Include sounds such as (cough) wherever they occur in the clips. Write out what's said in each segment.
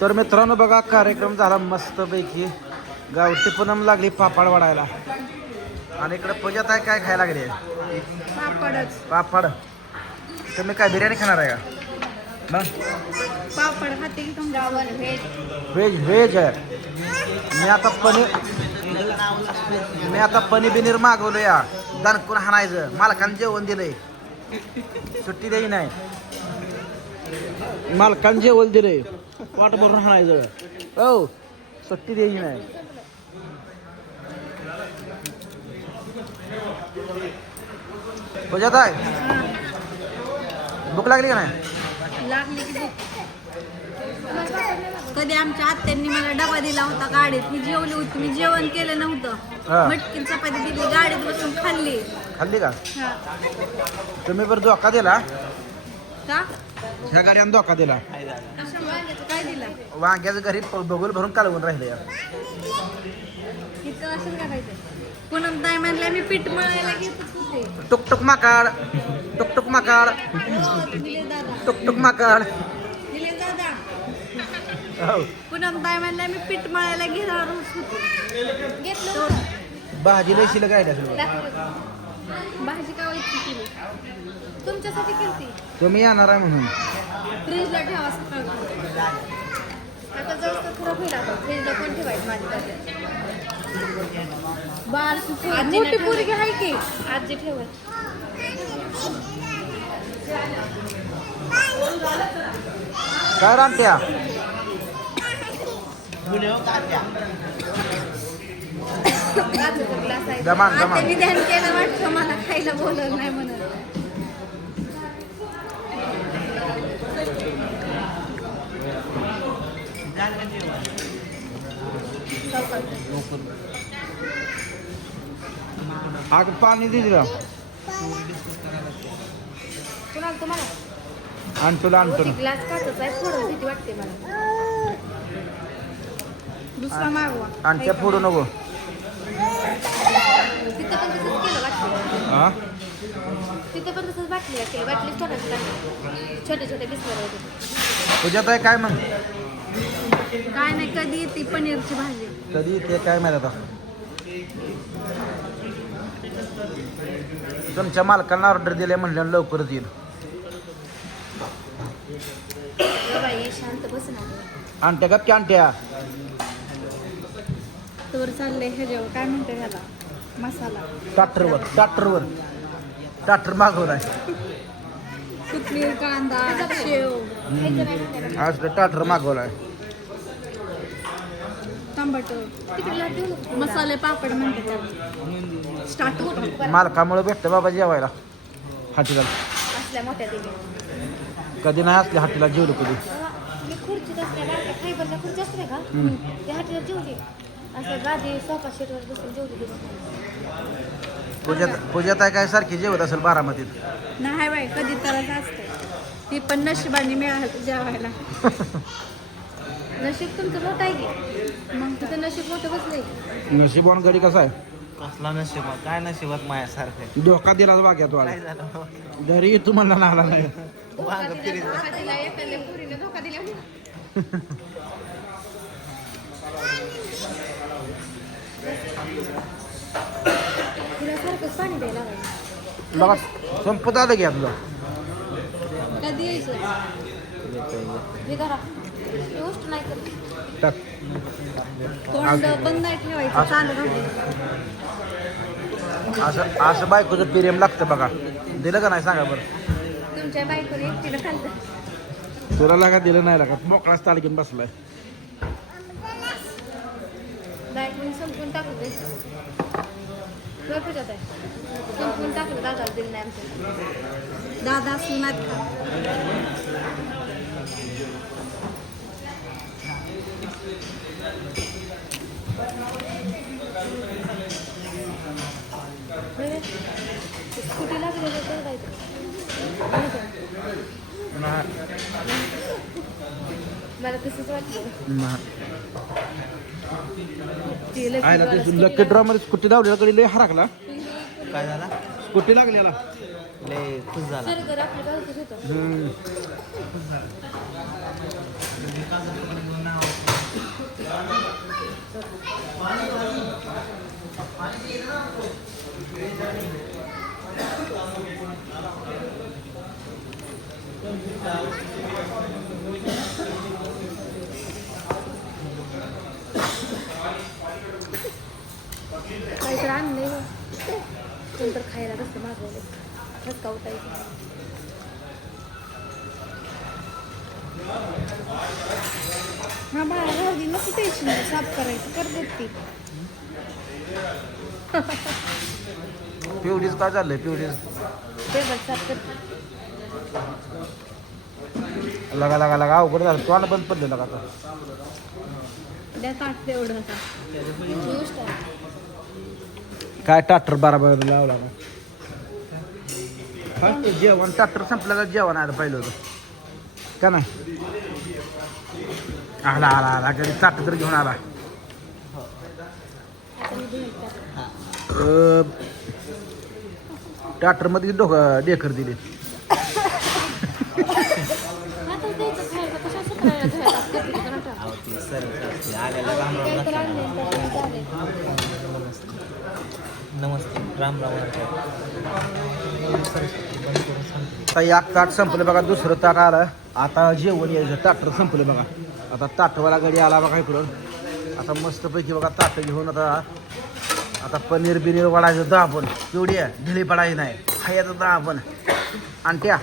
तर मित्रांनो बघा कार्यक्रम झाला मस्तपैकी. गावठी पूनम लागली पापड वाढायला आणि इकडे पूजात आहे काय खायला लागली? पापडच. पापड. तुम्ही काय बिर्याणी खाणार आहे का? मग? पापड खाते की तुमच्यावर व्हेज. व्हेज व्हेज आहे. मी आता पनीर मी आता पनीर बिनीर मागवलं या दणकून हाणायचं? मालकानं जेवण दिलंय. सुट्टी द्यायची नाही मालकानं जेवण दिलंय. वाट भरून हाणायचं हो सुट्टी द्यायची नाही. पूजात आहे भूक लागली का नाही? लागली की. कधी आमच्या आत्यांनी मला डबा दिला होता गाडीत. मी जेवली होती. मी जेवण केलं. नव्हतं. मटकी चपाती दिली. गाडीत बसून खाल्ली. खाल्ली का. तुम्ही बरं धोका दिला. का? ह्या गाड्यानं धोका दिला. काय दिलं? वांग्याचं घरी बगुल भरून कालवून राहिले. इथं असं करायचं पूनम ताई म्हणल्या मी पीठ मळायला घेतच होते टुक टुक माकाड टुक टुक माकाड. हो, दिले दादा टुक टुक माकाड. दिले दादा. हो. पूनम ताई म्हणल्या मी पीठ मळायला घेणार होते. घेतलं भाजी लय शिल्लक. भाजी का केली तुमच्यासाठी तुम्ही येणार आहे म्हणून. फ्रीजला ठेवा सकाळ. आता जास्त खराब होईल आता. फ्रीजला पण ठेवायचं माझी बार मोठी पोरगी आहे की? आजी ठेवायची काय आहे. दमान, दमान. आत्याने ध्यान केलं वाटतं मला खायला बोलवलं नाही म्हणून. आग पाणी दे दिलं कुणाला तुम्हाला? आणि तुला आणतो ना. ग्लास काचच आहे फोडून भीती वाटते मला. दुसरा मागवा. आणि त्या फोडू नको. तिथं पण तसंच केलं वाटतं. हा तिथे पण तसंच बाटली केली बाटली छोट्या छोट्या छोटे छोटे होते. तुझ्यात आहे काय मग काय नाही कधी येते पनीरची भाजी? कधी ते काय माहीत आता? तुमच्या मालकांना ऑर्डर दिले म्हणल्यावर लवकरच येईल. शांत बस ना. आणत्या गप की आणत्या तर चाललंय ह्याच्यावर काय म्हणते ह्याला? मसाला. ट्रॅक्टरवर ट्रॅक्टरवर ट्रॅक्टर मागवलाय. कोथमीर कांदा शेव. आज ट्रॅक्टर मागवलाय. टमाटर मसाले पापड स्टार्ट मालकामुळे भेटतं बाबा जेवायला. हाटीला. असल्या मोठ्या दिली कधी नाही असले हाटीला जेवलो कधी. मी खुर्चीत असल्या बारक्या फायबरच्या खुर्ची असते का? हम्म. त्या हाटीला जेवली असं गादी सोफा सेटवर बसून जेवली पूजात पूजात आहे काय सारखी जेवत असेल बारामतीत? नाही बाई कधी तरच असते. ती पण नशिबाने मिळालं जेवायला. (laughs) नशीब तुमचं मोठं आहे की? मग तुझं नशीब मोठं बसलंय नशीबवान गडी कसा आहे? कसला नशीब? काय नशिबात माझ्यासारखं धोका दिलाच वाग्यात वाला. काय झालं घरी ये तुम्हाला नाला नाही. वांग फिरीत धोका दिला एखाद्या पोरीने धोका दिला तिला सारखंच पाणी द्यायला लावायचं बघा संपत आलं घ्या तुला कधी यायचं? हे करा. ही गोष्ट नाही करत. टाक. तोंड बंद नाही ठेवायचं असं- चालू असं असं बायकोचं पिरियम लागतं बघा. दिलं का नाही सांगा बरं? तुमच्या बायकोने एकटीला खाल्लं. तुला लागा दिलं नाही लागा. मोकळाच ताल घेऊन बसलाय. बायकोने संपून टाकलं ते बरं पूजात आहे संपून टाकलं दादा दिलं नाही आमच्या. दादा खा आहे ना ते लक्की ड्रामध्ये स्कूटी धावल्याकडे लय हराकला. काय झाला? स्कूटी लागली याला लय खुश झाला. नंतर खायला कसं मागवलं. ठसका उठायचं. हा बाळा राहू दे नको टेन्शन साफ करायचं. करतात ती पिवडीच काय चाललंय पिवडीच. टेबल साफ करते लगा लगा लगा. अवघड झालं. तोंड बंद पडलं लगा आता. द्या ताट तेवढं आहे. काय टाटर बराबर लावला मग काय जेवण टाटर संपलं का जेवण आलं पहिलं होतं. का नाही? आला आला आला घरी ताट तर घेऊन आला. आता मी धुवून टाकते. टाटरमध्ये डोकं डेकर दिले आता नमस्ते राम राम. आता एक ताट संपलं बघा दुसरं ताट आलं. आता जेवण यायचं ताटर संपलं बघा. आता ताटवाला गडी आला बघा इकडून. आता मस्तपैकी बघा ताट घेऊन आता आता पनीर बिनीर वडायचं दाबण केवढी आहे ढिली पडायची नाही. खायचं दाबण आणि त्या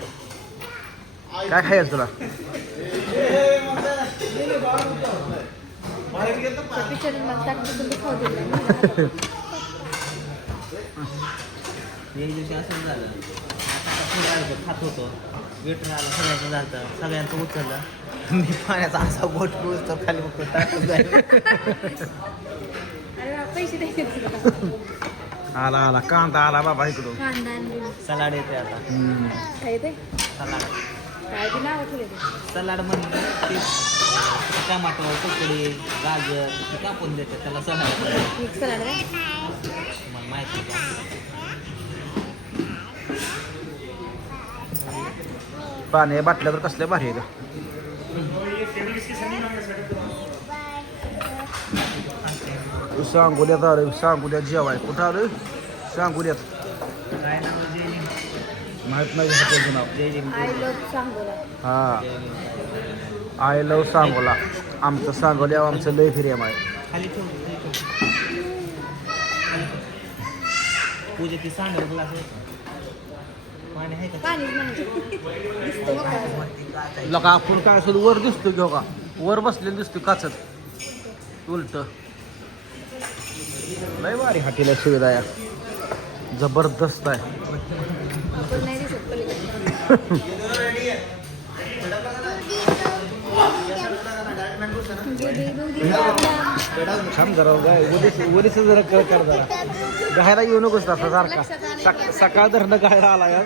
काय खायचं तुला (laughs) (laughs) त्या पिक्चरमध्ये मला ताट तुम्ही खाऊ दिलं नाही. एक दिवशी असं झालं. आता आलं खात होतो. वेटर आलं सगळ्यांचं झालं सगळ्यांचं उचललं. मी पाण्याचा असा बोट उचतो खाली मग टाकून. आला आला. कांदा आला बाबा इकडून. सलाड येते आता. सलाड. ते ते. सलाड म्हणजे ते टमाटो ककडी गाजर ते कापून देते त्याला सलाड. पाण्या सलाड बाटल्या तर कसल्या भारी आहे सांगोल्यात आलं सांगोल्यात जेवाय. कुठं आलं सांगोल्यात. काय नाव जय माहीत नाही हॉटेलचं नाव? हा. I love Sangola. आमचं सांगोल्या आमचं लय फिर्याम आहे खाली ठेव खाली ठेव. पूजा ती सांगेल ग्लास पाणी आहे का? दिसतं. लका आपण काय असेल वर दिसतो घेऊ का वर बसलेलं दिसतो काचत. उलट. लय भारी हॉटेल सुविधा या जबरदस्त आहे. (laughs) छान जरा गाय उदीस उदीस जरा कळ कर जरा. गायला येऊ नकोस तसा सारखा. सक- सकाळ धरणं गायला आला या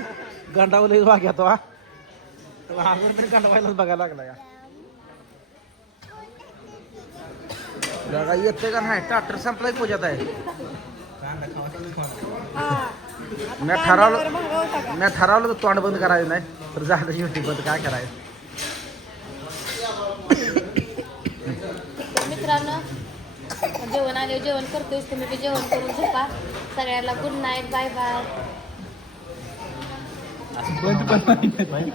गंडावलं भाग येतो हा. अजून तरी गंडावायलाच बघायला लागला या बघा येते का नाही? टाटर संपलाय पूजात आहे. मी ठरवलं-? मी ठरवलं तर तोंड बंद करायचं नाही. तर झालं युट्यूब बंद काय करायचं तर मित्रांनो जेवण आले जेवण करतोय तुम्ही बी जेवण करून झोपा. सगळ्यांना गुड नाईट बाय बाय बंद पण